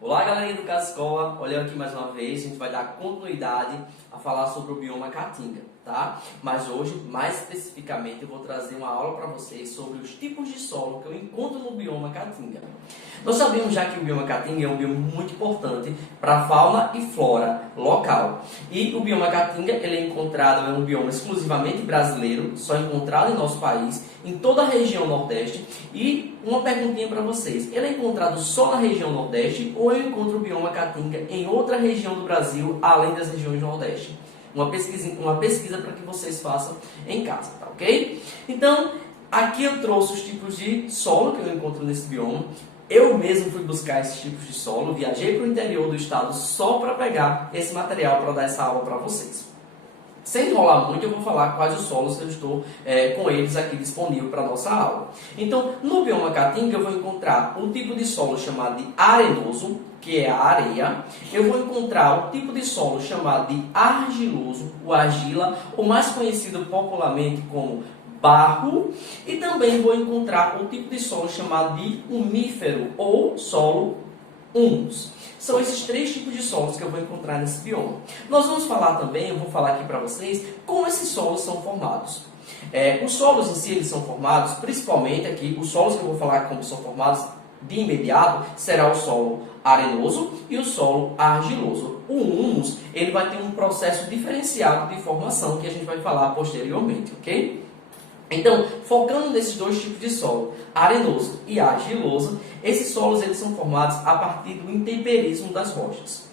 Olá, galerinha do Casa Escola, olha aqui mais uma vez, a gente vai dar continuidade a falar sobre o bioma Caatinga, tá? Mas hoje, mais especificamente, eu vou trazer uma aula para vocês sobre os tipos de solo que eu encontro no bioma Caatinga. Nós sabemos já que o bioma Caatinga é um bioma muito importante para a fauna e flora local. E o bioma Caatinga, ele é encontrado, é um bioma exclusivamente brasileiro, só encontrado em nosso país, em toda a região Nordeste. E uma perguntinha para vocês, ele é encontrado só na região Nordeste ou eu encontro o bioma Caatinga em outra região do Brasil, além das regiões Nordeste? Uma pesquisa para que vocês façam em casa, tá ok? Então, aqui eu trouxe os tipos de solo que eu encontro nesse bioma. Eu mesmo fui buscar esses tipos de solo, viajei para o interior do estado só para pegar esse material para dar essa aula para vocês. Sem enrolar muito, eu vou falar quais os solos que eu estou com eles aqui disponível para a nossa aula. Então, no bioma Caatinga, eu vou encontrar um tipo de solo chamado de arenoso, que é a areia. Eu vou encontrar o tipo de solo chamado de argiloso, o argila, ou mais conhecido popularmente como barro, e também vou encontrar um tipo de solo chamado de umífero ou solo humus. São esses três tipos de solos que eu vou encontrar nesse bioma. Nós vamos falar também, eu vou falar aqui para vocês, como esses solos são formados. Os solos em si, eles são formados, principalmente aqui, os solos que eu vou falar como são formados de imediato, será o solo arenoso e o solo argiloso. O humus, ele vai ter um processo diferenciado de formação que a gente vai falar posteriormente, ok? Então, focando nesses dois tipos de solo, arenoso e argiloso, esses solos eles são formados a partir do intemperismo das rochas.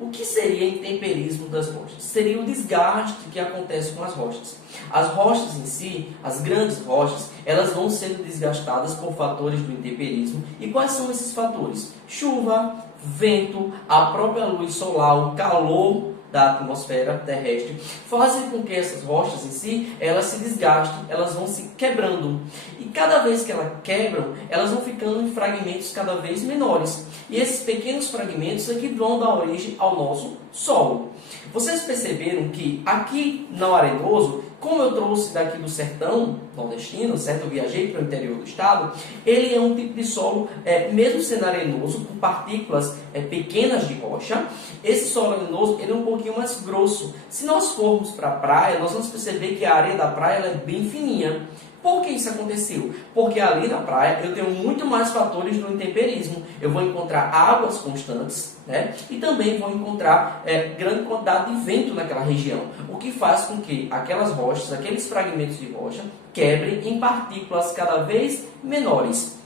O que seria intemperismo das rochas? Seria o desgaste que acontece com as rochas. As rochas em si, as grandes rochas, elas vão sendo desgastadas por fatores do intemperismo. E quais são esses fatores? Chuva, vento, a própria luz solar, o calor da atmosfera terrestre, fazem com que essas rochas em si, elas se desgastem, elas vão se quebrando. E cada vez que elas quebram, elas vão ficando em fragmentos cada vez menores. E esses pequenos fragmentos aqui vão dar origem ao nosso solo. Vocês perceberam que aqui no arenoso, como eu trouxe daqui do sertão nordestino, certo? Eu viajei para o interior do estado, ele é um tipo de solo, mesmo sendo arenoso, com partículas pequenas de rocha, esse solo arenoso ele é um pouquinho mais grosso. Se nós formos para a praia, nós vamos perceber que a areia da praia ela é bem fininha. Por que isso aconteceu? Porque ali na praia eu tenho muito mais fatores do intemperismo. Eu vou encontrar águas constantes, né? E também vou encontrar grande quantidade de vento naquela região. O que faz com que aquelas rochas, aqueles fragmentos de rocha, quebrem em partículas cada vez menores.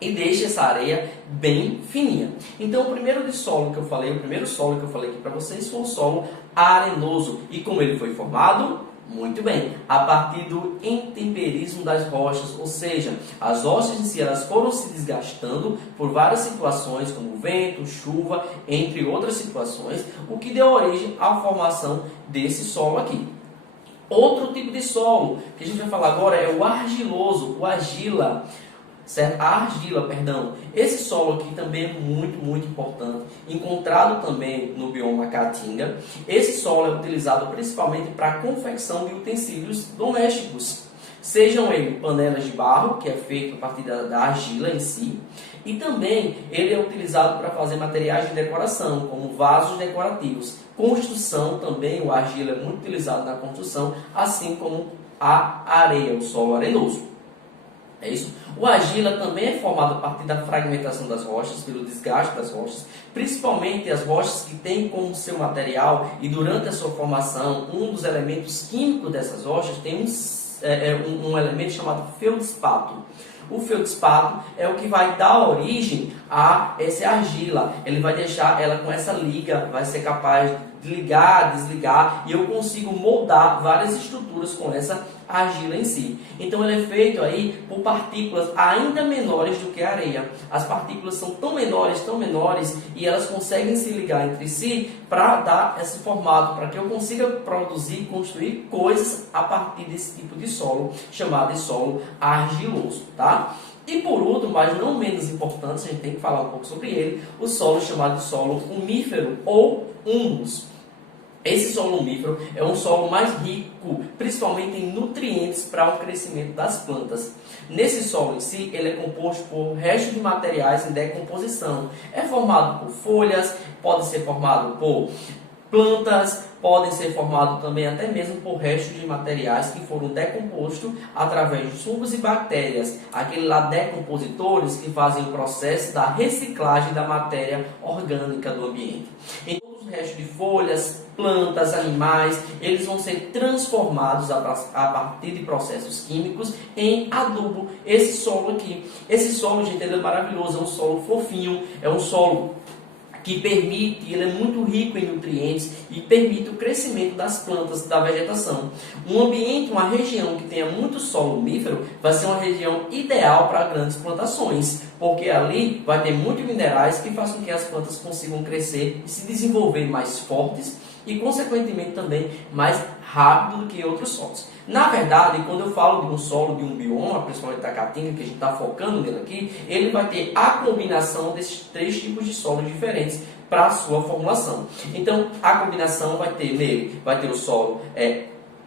E deixe essa areia bem fininha. Então, o primeiro solo que eu falei aqui para vocês foi o solo arenoso. E como ele foi formado? Muito bem, a partir do intemperismo das rochas, ou seja, as rochas em si elas foram se desgastando por várias situações, como vento, chuva, entre outras situações, o que deu origem à formação desse solo aqui. Outro tipo de solo que a gente vai falar agora é o argiloso, o argila. Certo? A argila, perdão. Esse solo aqui também é muito importante, encontrado também no bioma Caatinga. Esse solo é utilizado principalmente para a confecção de utensílios domésticos, sejam eles panelas de barro, que é feito a partir da argila em si, e também ele é utilizado para fazer materiais de decoração, como vasos decorativos. Construção também, o argila é muito utilizado na construção, assim como a areia, o solo arenoso. É isso? O argila também é formado a partir da fragmentação das rochas, pelo desgaste das rochas, principalmente as rochas que têm como seu material, e durante a sua formação, um dos elementos químicos dessas rochas tem um elemento chamado feldspato. O feldspato é o que vai dar origem a essa argila. Ele vai deixar ela com essa liga, vai ser capaz de ligar, desligar, e eu consigo moldar várias estruturas com essa argila em si. Então ele é feito aí por partículas ainda menores do que a areia. As partículas são tão menores, e elas conseguem se ligar entre si para dar esse formato, para que eu consiga produzir, construir coisas a partir desse tipo de solo, chamado de solo argiloso, tá? E por último, mas não menos importante, a gente tem que falar um pouco sobre ele, o solo chamado de solo umífero ou humus. Esse solo umífero é um solo mais rico, principalmente em nutrientes para o crescimento das plantas. Nesse solo em si, ele é composto por restos de materiais em decomposição. É formado por folhas, pode ser formado por plantas, podem ser formados também até mesmo por restos de materiais que foram decompostos através de fungos e bactérias, aqueles lá decompositores que fazem o processo da reciclagem da matéria orgânica do ambiente. Então, os restos de folhas, plantas, animais, eles vão ser transformados a partir de processos químicos em adubo. Esse solo aqui, esse solo, gente, ele é maravilhoso, é um solo fofinho, é um solo que permite, ele é muito rico em nutrientes e permite o crescimento das plantas, da vegetação. Um ambiente, uma região que tenha muito solo umífero, vai ser uma região ideal para grandes plantações, porque ali vai ter muitos minerais que façam com que as plantas consigam crescer e se desenvolver mais fortes e, consequentemente, também mais rápido do que outros solos. Na verdade, quando eu falo de um solo, de um bioma, principalmente da caatinga, que a gente está focando nele aqui, ele vai ter a combinação desses 3 tipos de solos diferentes para a sua formulação. Então, a combinação vai ter nele, vai ter o solo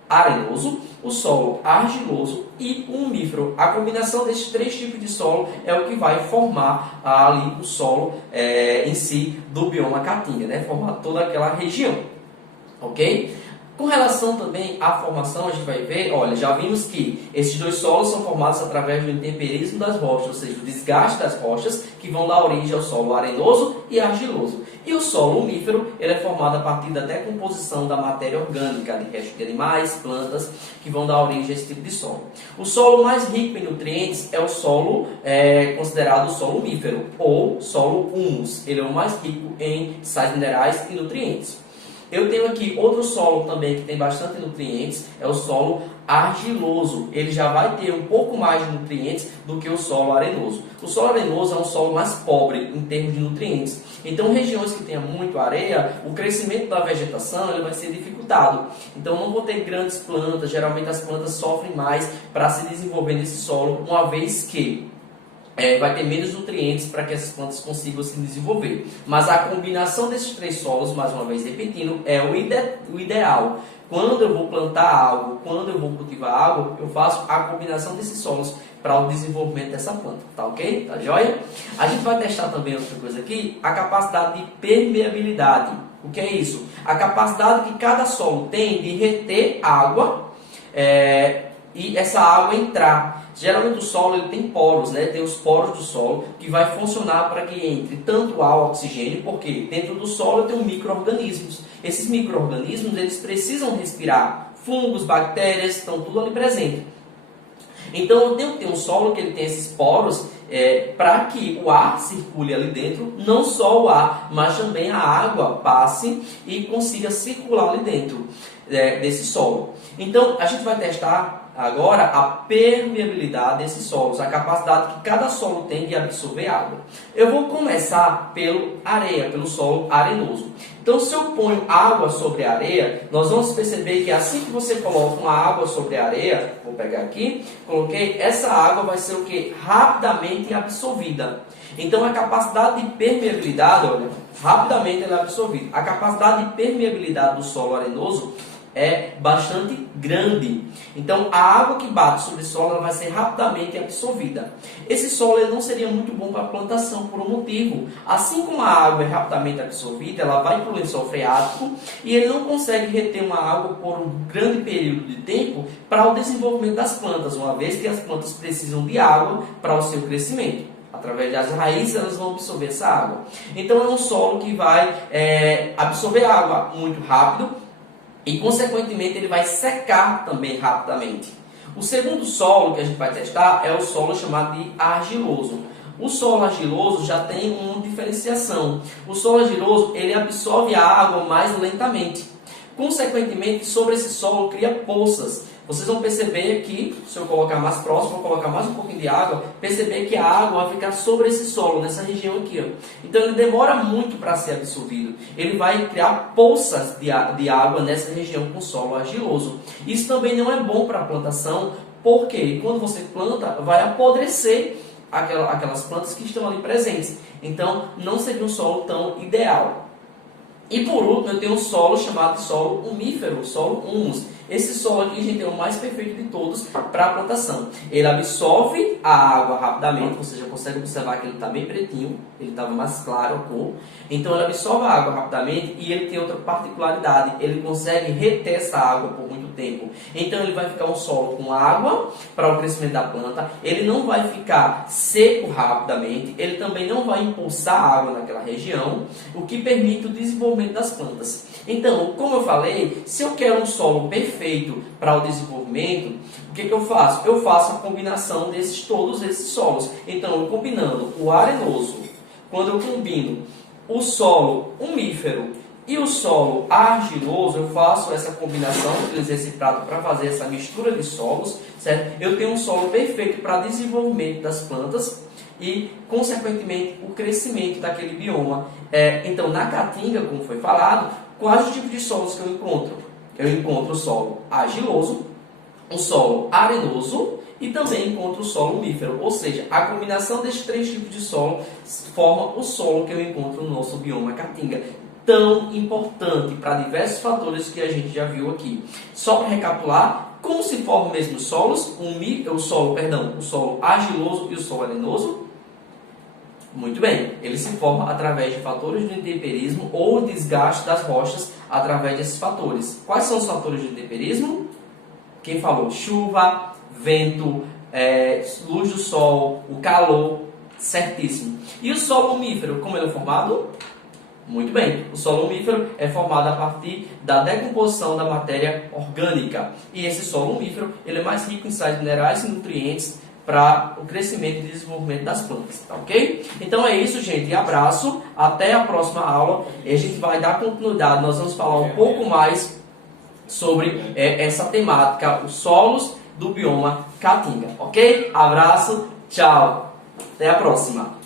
arenoso, o solo argiloso e o umífero. A combinação desses 3 tipos de solo é o que vai formar ali o solo em si do bioma caatinga, né? Formar toda aquela região, ok? Com relação também à formação, a gente vai ver, olha, já vimos que esses 2 solos são formados através do intemperismo das rochas, ou seja, o desgaste das rochas, que vão dar origem ao solo arenoso e argiloso. E o solo umífero, ele é formado a partir da decomposição da matéria orgânica, de restos de animais, plantas, que vão dar origem a esse tipo de solo. O solo mais rico em nutrientes é o solo considerado o solo umífero, ou solo humus. Ele é o mais rico em sais minerais e nutrientes. Eu tenho aqui outro solo também que tem bastante nutrientes, é o solo argiloso. Ele já vai ter um pouco mais de nutrientes do que o solo arenoso. O solo arenoso é um solo mais pobre em termos de nutrientes. Então, regiões que tenham muito areia, o crescimento da vegetação ele vai ser dificultado. Então, não vou ter grandes plantas. Geralmente, as plantas sofrem mais para se desenvolver nesse solo, uma vez que vai ter menos nutrientes para que essas plantas consigam se desenvolver. Mas a combinação desses 3 solos, mais uma vez repetindo, é o ideal. Quando eu vou plantar algo, quando eu vou cultivar algo, eu faço a combinação desses solos para o desenvolvimento dessa planta, tá ok? Tá joia? A gente vai testar também outra coisa aqui, a capacidade de permeabilidade. O que é isso? A capacidade que cada solo tem de reter água e essa água entrar. Geralmente o solo ele tem poros, né? Tem os poros do solo que vai funcionar para que entre tanto ar, oxigênio, porque dentro do solo tem micro-organismos. Esses micro-organismos eles precisam respirar. Fungos, bactérias, estão tudo ali presente. Então eu tenho que ter um solo que ele tem esses poros para que o ar circule ali dentro, não só o ar, mas também a água passe e consiga circular ali dentro desse solo. Então a gente vai testar agora a permeabilidade desses solos, a capacidade que cada solo tem de absorver água. Eu vou começar pelo solo arenoso. Então, se eu ponho água sobre a areia, nós vamos perceber que assim que você coloca uma água sobre a areia, vou pegar aqui, coloquei, essa água vai ser o que? Rapidamente absorvida. Então, a capacidade de permeabilidade, olha, rapidamente ela é absorvida. A capacidade de permeabilidade do solo arenoso é bastante grande. Então, a água que bate sobre o solo ela vai ser rapidamente absorvida. Esse solo ele não seria muito bom para a plantação por um motivo. Assim como a água é rapidamente absorvida, ela vai para o lençol freático e ele não consegue reter uma água por um grande período de tempo para o desenvolvimento das plantas, uma vez que as plantas precisam de água para o seu crescimento. Através das raízes elas vão absorver essa água. Então, é um solo que vai absorver água muito rápido, e, consequentemente, ele vai secar também rapidamente. O segundo solo que a gente vai testar é o solo chamado de argiloso. O solo argiloso já tem uma diferenciação. O solo argiloso ele absorve a água mais lentamente. Consequentemente, sobre esse solo cria poças. Vocês vão perceber que, se eu colocar mais próximo, vou colocar mais um pouquinho de água, perceber que a água vai ficar sobre esse solo, nessa região aqui. Ó. Então ele demora muito para ser absorvido. Ele vai criar poças de água nessa região com solo argiloso. Isso também não é bom para a plantação, porque quando você planta, vai apodrecer aquelas plantas que estão ali presentes. Então não seria um solo tão ideal. E por último, eu tenho um solo chamado de solo umífero, solo humus. Esse solo aqui, gente, é o mais perfeito de todos para a plantação. Ele absorve a água rapidamente, você já consegue observar que ele está bem pretinho, ele estava mais claro a cor. Então ele absorve a água rapidamente e ele tem outra particularidade, ele consegue reter essa água por muito tempo. Então ele vai ficar um solo com água para o crescimento da planta, ele não vai ficar seco rapidamente, ele também não vai impulsar água naquela região, o que permite o desenvolvimento das plantas. Então, como eu falei, se eu quero um solo perfeito para o desenvolvimento, o que eu faço? Eu faço a combinação desses todos esses solos. Então, eu combinando o arenoso, quando eu combino o solo umífero e o solo argiloso, eu faço essa combinação, utilizei esse prato para fazer essa mistura de solos, certo? Eu tenho um solo perfeito para desenvolvimento das plantas e, consequentemente, o crescimento daquele bioma. Então, na Caatinga, como foi falado, quais os tipos de solos que eu encontro? Eu encontro o solo argiloso, o solo arenoso e também encontro o solo umífero. Ou seja, a combinação desses três tipos de solo forma o solo que eu encontro no nosso bioma Caatinga. Tão importante para diversos fatores que a gente já viu aqui. Só para recapitular, como se formam mesmo os solos? O solo argiloso e o solo arenoso? Muito bem, ele se forma através de fatores do intemperismo ou desgaste das rochas através desses fatores. Quais são os fatores do intemperismo? Quem falou? Chuva, vento, luz do sol, o calor, certíssimo. E o solo umífero, como ele é formado? Muito bem, o solo umífero é formado a partir da decomposição da matéria orgânica. E esse solo umífero ele é mais rico em sais minerais e nutrientes para o crescimento e desenvolvimento das plantas, tá ok? Então é isso, gente. Abraço, até a próxima aula. E a gente vai dar continuidade, nós vamos falar um pouco mais sobre essa temática, os solos do bioma Caatinga, ok? Abraço, tchau, até a próxima.